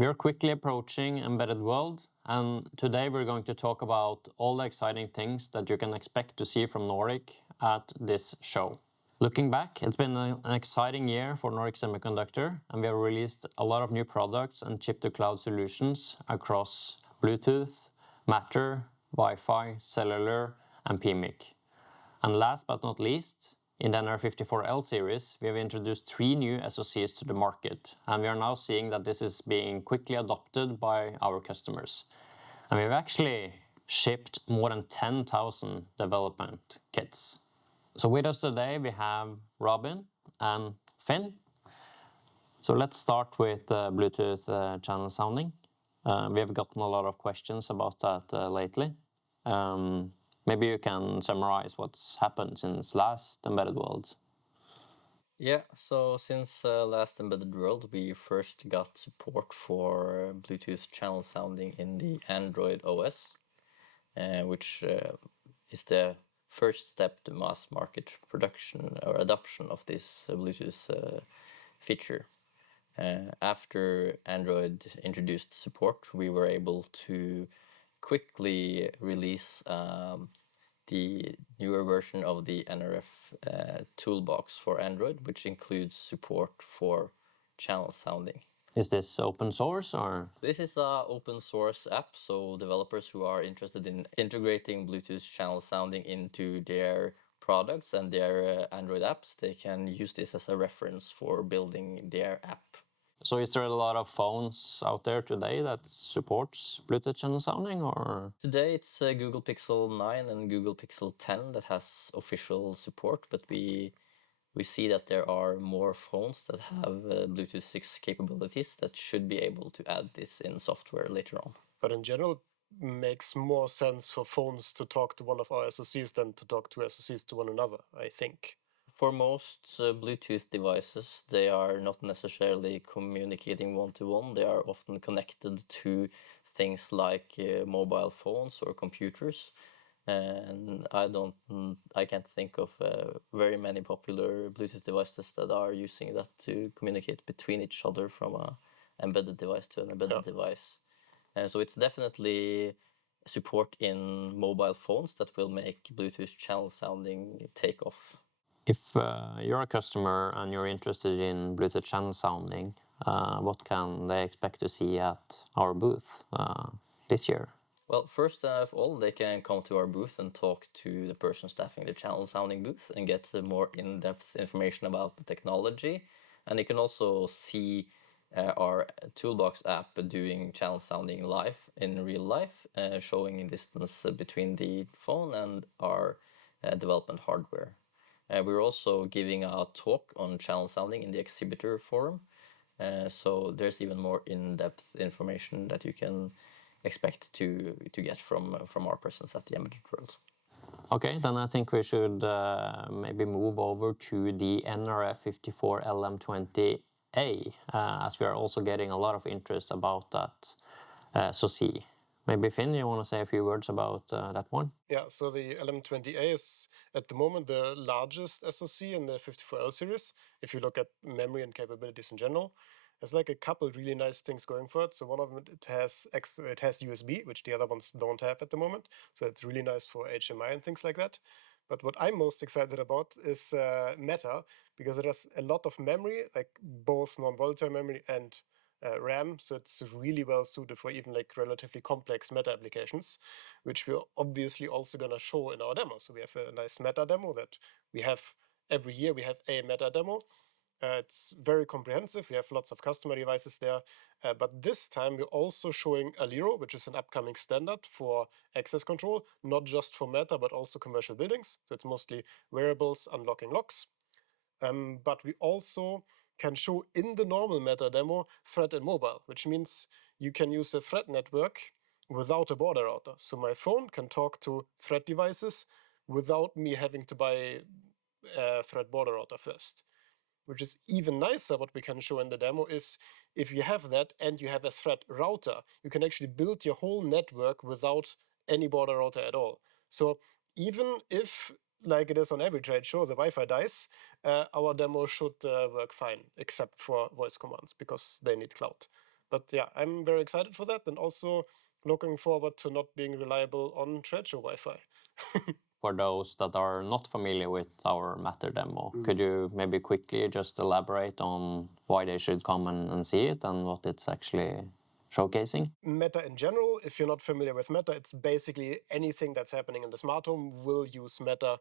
We are quickly approaching embedded world, and today we're going to talk about all the exciting things that you can expect to see from Nordic at this show. Looking back, it's been an exciting year for Nordic Semiconductor, and we have released a lot of new products and chip-to-cloud solutions across Bluetooth, Matter, Wi-Fi, cellular, and PMIC. And last but not least, in the nRF54L series, we have introduced 3 new SoCs to the market, and we are now seeing that this is being quickly adopted by our customers. And we've actually shipped more than 10,000 development kits. So with us today, we have Robin and Finn. So let's start with Bluetooth channel sounding. We have gotten a lot of questions about that lately. Maybe you can summarize what's happened since last Embedded World. Yeah, so since last Embedded World, we first got support for Bluetooth channel sounding in the Android OS, which is the first step to mass market production or adoption of this Bluetooth feature. After Android introduced support, we were able to quickly release the newer version of the NRF toolbox for Android, which includes support for channel sounding. Is this open source or? This is an open source app, so developers who are interested in integrating Bluetooth channel sounding into their products and their Android apps, they can use this as a reference for building their app. So is there a lot of phones out there today that supports Bluetooth channel sounding, or? Today it's Google Pixel 9 and Google Pixel 10 that has official support, but we see that there are more phones that have Bluetooth 6 capabilities that should be able to add this in software later on. But in general, it makes more sense for phones to talk to one of our SoCs than to talk to SoCs to one another, I think. For most Bluetooth devices, they are not necessarily communicating one-to-one. They are often connected to things like mobile phones or computers. And I can't think of very many popular Bluetooth devices that are using that to communicate between each other from an embedded device to an embedded device. And so it's definitely support in mobile phones that will make Bluetooth channel sounding take off. If you're a customer and you're interested in Bluetooth channel sounding, what can they expect to see at our booth this year? Well, first of all, they can come to our booth and talk to the person staffing the channel sounding booth and get more in-depth information about the technology. And they can also see our Toolbox app doing channel sounding live in real life, showing distance between the phone and our development hardware. We're also giving a talk on channel sounding in the exhibitor forum. So there's even more in-depth information that you can expect to get from our presence at the Embedded World. Okay, then I think we should maybe move over to the nRF54 LM20A, as we are also getting a lot of interest about that SoC. Maybe Finn, you want to say a few words about that one? Yeah, so the LM20A is at the moment the largest SoC in the 54L series, if you look at memory and capabilities in general. There's like a couple really nice things going for it. So one of them, it has USB, which the other ones don't have at the moment. So it's really nice for HMI and things like that. But what I'm most excited about is Meta, because it has a lot of memory, like both non-volatile memory and RAM, so it's really well suited for even like relatively complex meta applications, which we're obviously also going to show in our demo. So we have a nice meta demo that we have every year. We have a meta demo. It's very comprehensive. We have lots of customer devices there. But this time we're also showing Aliro, which is an upcoming standard for access control, not just for meta, but also commercial buildings. So it's mostly wearables, unlocking locks. But we also can show in the normal meta demo thread and mobile, which means you can use a thread network without a border router. So my phone can talk to thread devices without me having to buy a thread border router first. Which is even nicer, what we can show in the demo is if you have that and you have a thread router, you can actually build your whole network without any border router at all. So even if, like it is on every trade show, the Wi-Fi dies, our demo should work fine, except for voice commands, because they need cloud. But yeah, I'm very excited for that, and also looking forward to not being reliable on trade show Wi-Fi. For those that are not familiar with our Matter demo, could you maybe quickly just elaborate on why they should come and see it and what it's actually showcasing? Meta in general, if you're not familiar with Meta, it's basically anything that's happening in the smart home will use Meta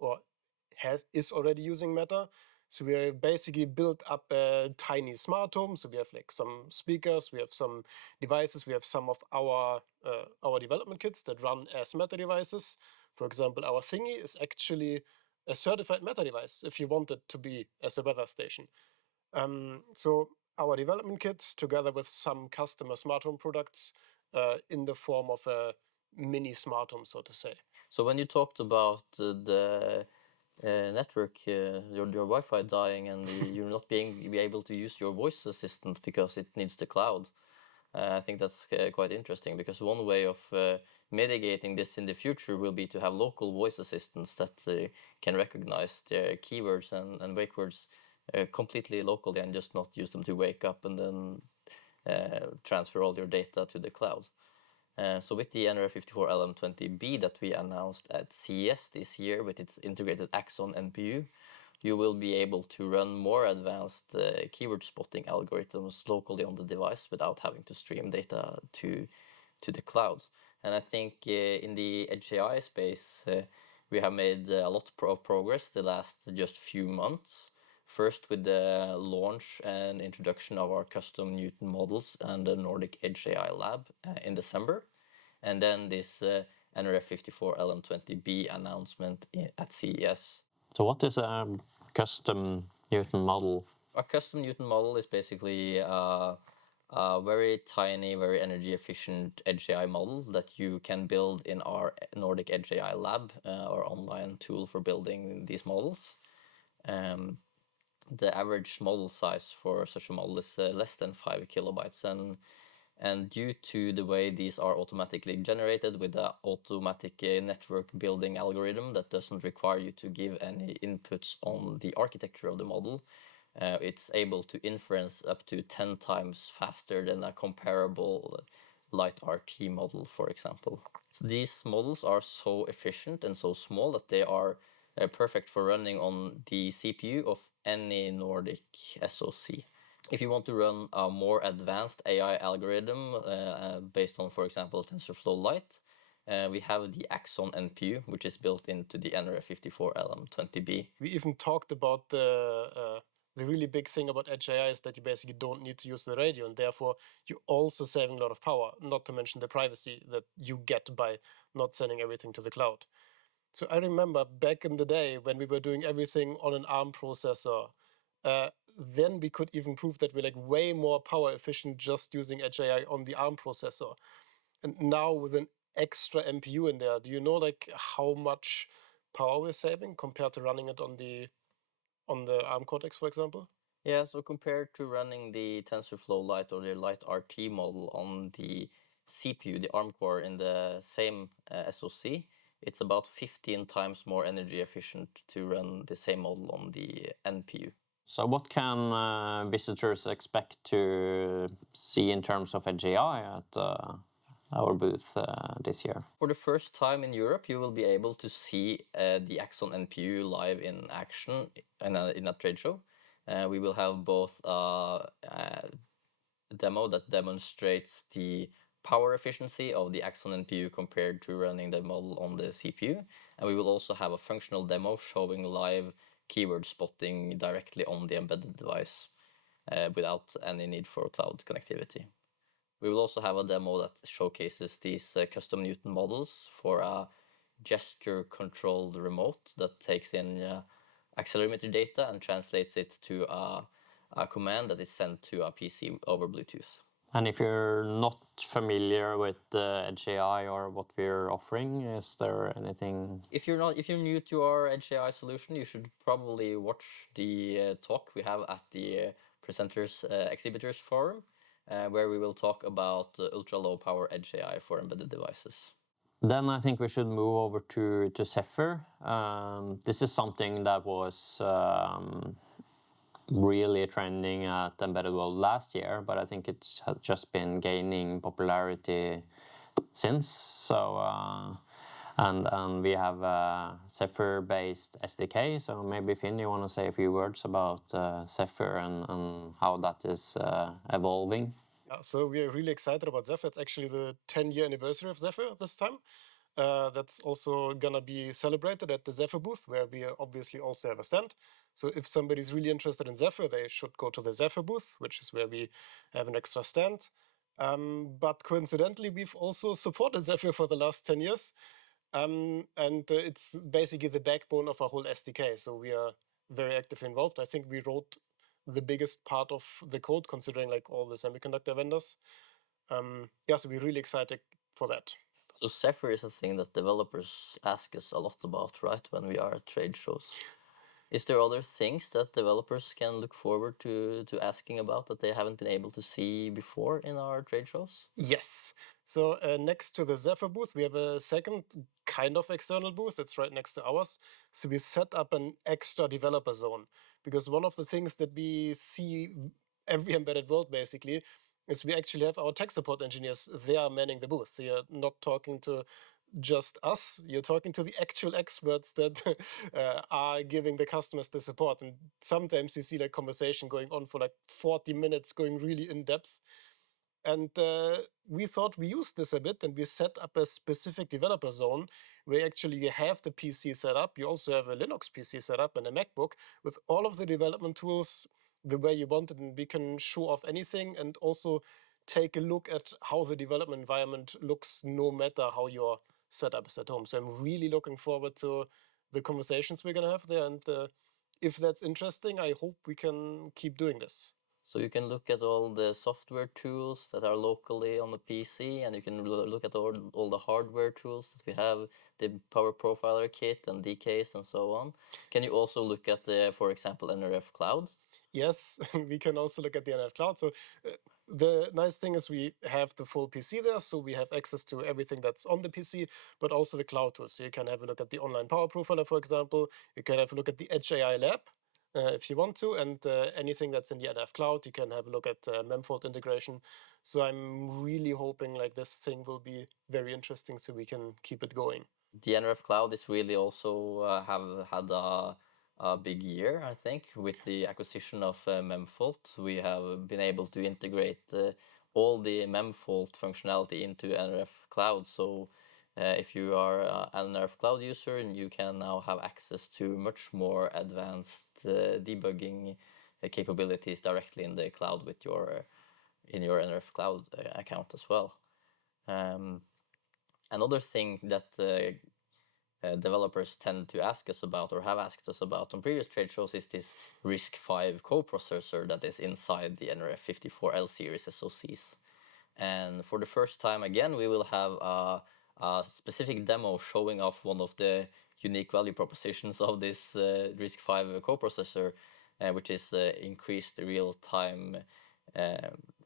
or is already using Meta. So we basically built up a tiny smart home. So we have like some speakers, we have some devices, we have some of our development kits that run as Meta devices. For example, our thingy is actually a certified Meta device if you want it to be as a weather station. So our development kit, together with some customer smart home products, in the form of a mini smart home, so to say. So when you talked about the network, your Wi-Fi dying and you not be able to use your voice assistant because it needs the cloud, I think that's quite interesting, because one way of mitigating this in the future will be to have local voice assistants that can recognize the keywords and wake words completely locally and just not use them to wake up and then transfer all your data to the cloud. So with the nRF54LM20B that we announced at CES this year with its integrated Axon NPU, you will be able to run more advanced keyword spotting algorithms locally on the device without having to stream data to the cloud. And I think in the Edge AI space, we have made a lot of progress the last just few months. First with the launch and introduction of our custom Neuton models and the Nordic Edge AI lab in December. And then this nRF54LM20B announcement at CES. So what is a custom Neuton model? A custom Neuton model is basically a very tiny, very energy efficient Edge AI model that you can build in our Nordic Edge AI lab, our online tool for building these models. The average model size for such a model is less than 5 kilobytes, and due to the way these are automatically generated with the automatic network building algorithm that doesn't require you to give any inputs on the architecture of the model, it's able to inference up to 10 times faster than a comparable light RT model, for example. So these models are so efficient and so small that they are perfect for running on the CPU of any Nordic SoC. If you want to run a more advanced AI algorithm based on, for example, TensorFlow Lite, we have the Axon NPU, which is built into the nRF54LM20B. We even talked about the really big thing about Edge AI is that you basically don't need to use the radio, and therefore you're also saving a lot of power, not to mention the privacy that you get by not sending everything to the cloud. So I remember back in the day when we were doing everything on an ARM processor, then we could even prove that we're like way more power efficient just using Edge AI on the ARM processor. And now with an extra NPU in there, do you know like how much power we're saving compared to running it on the ARM Cortex, for example? Yeah, so compared to running the TensorFlow Lite or the Lite RT model on the CPU, the ARM core in the same SoC, it's about 15 times more energy efficient to run the same model on the NPU. So what can visitors expect to see in terms of Edge AI at our booth this year? For the first time in Europe, you will be able to see the Axon NPU live in action in a trade show. We will have both a demo that demonstrates the power efficiency of the Axon NPU compared to running the model on the CPU. And we will also have a functional demo showing live keyword spotting directly on the embedded device without any need for cloud connectivity. We will also have a demo that showcases these custom Neuton models for a gesture-controlled remote that takes in accelerometer data and translates it to a command that is sent to a PC over Bluetooth. And if you're not familiar with Edge AI or what we're offering, is there anything? If you're new to our Edge AI solution, you should probably watch the talk we have at the presenters exhibitors forum, where we will talk about ultra low power Edge AI for embedded devices. Then I think we should move over to Zephyr. This is something that was really trending at Embedded World last year, but I think it's just been gaining popularity since. So and we have a Zephyr-based SDK. So maybe Finn, you want to say a few words about Zephyr and how that is evolving? Yeah, so we are really excited about Zephyr. It's actually the 10-year anniversary of Zephyr this time. That's also gonna be celebrated at the Zephyr booth, where we obviously also have a stand. So if somebody's really interested in Zephyr, they should go to the Zephyr booth, which is where we have an extra stand. But coincidentally, we've also supported Zephyr for the last 10 years. And it's basically the backbone of our whole SDK. So we are very actively involved. I think we wrote the biggest part of the code, considering like all the semiconductor vendors. Yeah, so we're really excited for that. So Zephyr is a thing that developers ask us a lot about, right, when we are at trade shows. Is there other things that developers can look forward to asking about that they haven't been able to see before in our trade shows? Yes. So next to the Zephyr booth, we have a second kind of external booth. It's right next to ours. So we set up an extra developer zone, because one of the things that we see every embedded world basically is we actually have our tech support engineers. They are manning the booth. So you're not talking to just us. You're talking to the actual experts that are giving the customers the support. And sometimes you see that conversation going on for like 40 minutes, going really in depth. And we thought we used this a bit, and we set up a specific developer zone where actually you have the PC set up. You also have a Linux PC set up and a MacBook with all of the development tools the way you want it, and we can show off anything and also take a look at how the development environment looks no matter how your setup is at home. So I'm really looking forward to the conversations we're going to have there. And if that's interesting, I hope we can keep doing this. So you can look at all the software tools that are locally on the PC, and you can look at all the hardware tools that we have, the Power Profiler kit and DKs and so on. Can you also look at the, for example, NRF Cloud? Yes, we can also look at the NF Cloud. So the nice thing is we have the full PC there, so we have access to everything that's on the PC, but also the cloud tools. So you can have a look at the online power profiler, for example. You can have a look at the Edge AI lab if you want to, and anything that's in the NF Cloud. You can have a look at Memfold integration. So I'm really hoping like this thing will be very interesting, so we can keep it going. The NRF Cloud is really also have had a big year, I think, with the acquisition of Memfault. We have been able to integrate all the Memfault functionality into NRF Cloud. So if you are an NRF Cloud user, you can now have access to much more advanced debugging capabilities directly in the cloud with your in your NRF Cloud account as well. Another thing that developers tend to ask us about, or have asked us about on previous trade shows, is this RISC V coprocessor that is inside the nRF54L series SoCs. And for the first time again, we will have a specific demo showing off one of the unique value propositions of this RISC V coprocessor, which is increased real-time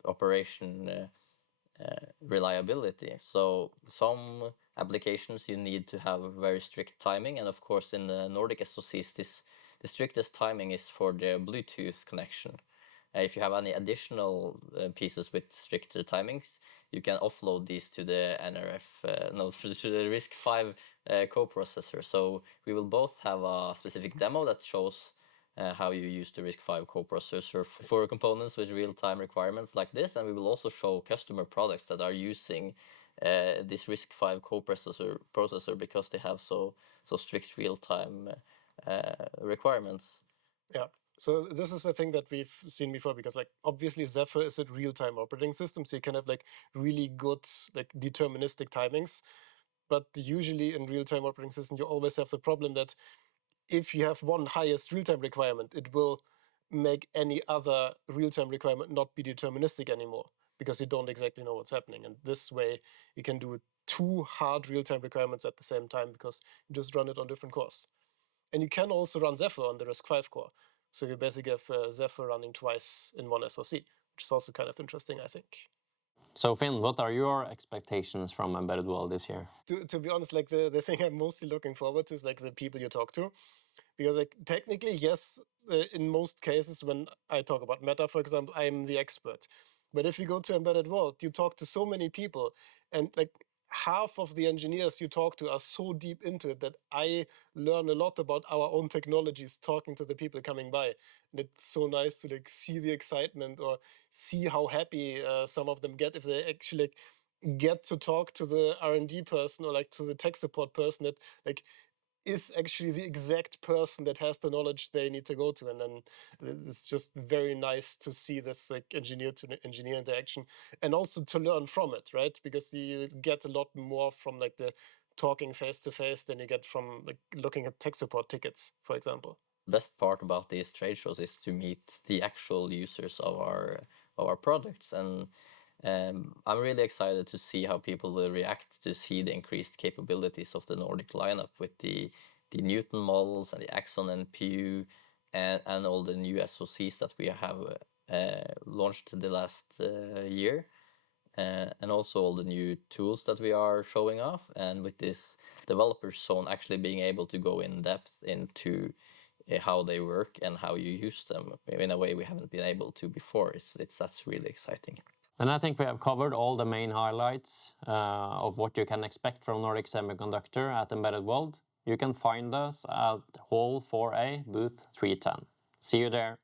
operation reliability. So some applications you need to have very strict timing, and of course in the Nordic SoCs the strictest timing is for the Bluetooth connection. If you have any additional pieces with stricter timings, you can offload these to the to the RISC V coprocessor. So we will both have a specific demo that shows how you use the RISC V coprocessor for components with real-time requirements like this, and we will also show customer products that are using this RISC V coprocessor because they have so strict real-time requirements. Yeah. So this is a thing that we've seen before, because like obviously Zephyr is a real-time operating system, so you can have like really good like deterministic timings. But usually in real-time operating system, you always have the problem that if you have one highest real-time requirement, it will make any other real-time requirement not be deterministic anymore, because you don't exactly know what's happening. And this way you can do two hard real-time requirements at the same time, because you just run it on different cores. And you can also run Zephyr on the RISC V core. So you basically have Zephyr running twice in one SoC, which is also kind of interesting, I think. So Finn, what are your expectations from Embedded World this year? To be honest, like the thing I'm mostly looking forward to is like the people you talk to. Because like technically, yes, in most cases when I talk about Meta, for example, I'm the expert. But if you go to Embedded World, you talk to so many people, and like half of the engineers you talk to are so deep into it that I learn a lot about our own technologies talking to the people coming by. And it's so nice to like see the excitement or see how happy some of them get if they actually get to talk to the R&D person or like to the tech support person that like is actually the exact person that has the knowledge they need to go to. And then it's just very nice to see this like engineer to engineer interaction and also to learn from it, right? Because you get a lot more from like the talking face to face than you get from like looking at tech support tickets, for example. Best part about these trade shows is to meet the actual users of our products, and I'm really excited to see how people will react to see the increased capabilities of the Nordic lineup with the Neuton models and the Axon NPU and all the new SoCs that we have launched the last year. And also all the new tools that we are showing off, and with this developer zone actually being able to go in depth into how they work and how you use them in a way we haven't been able to before. That's really exciting. And I think we have covered all the main highlights of what you can expect from Nordic Semiconductor at Embedded World. You can find us at Hall 4A, booth 310. See you there.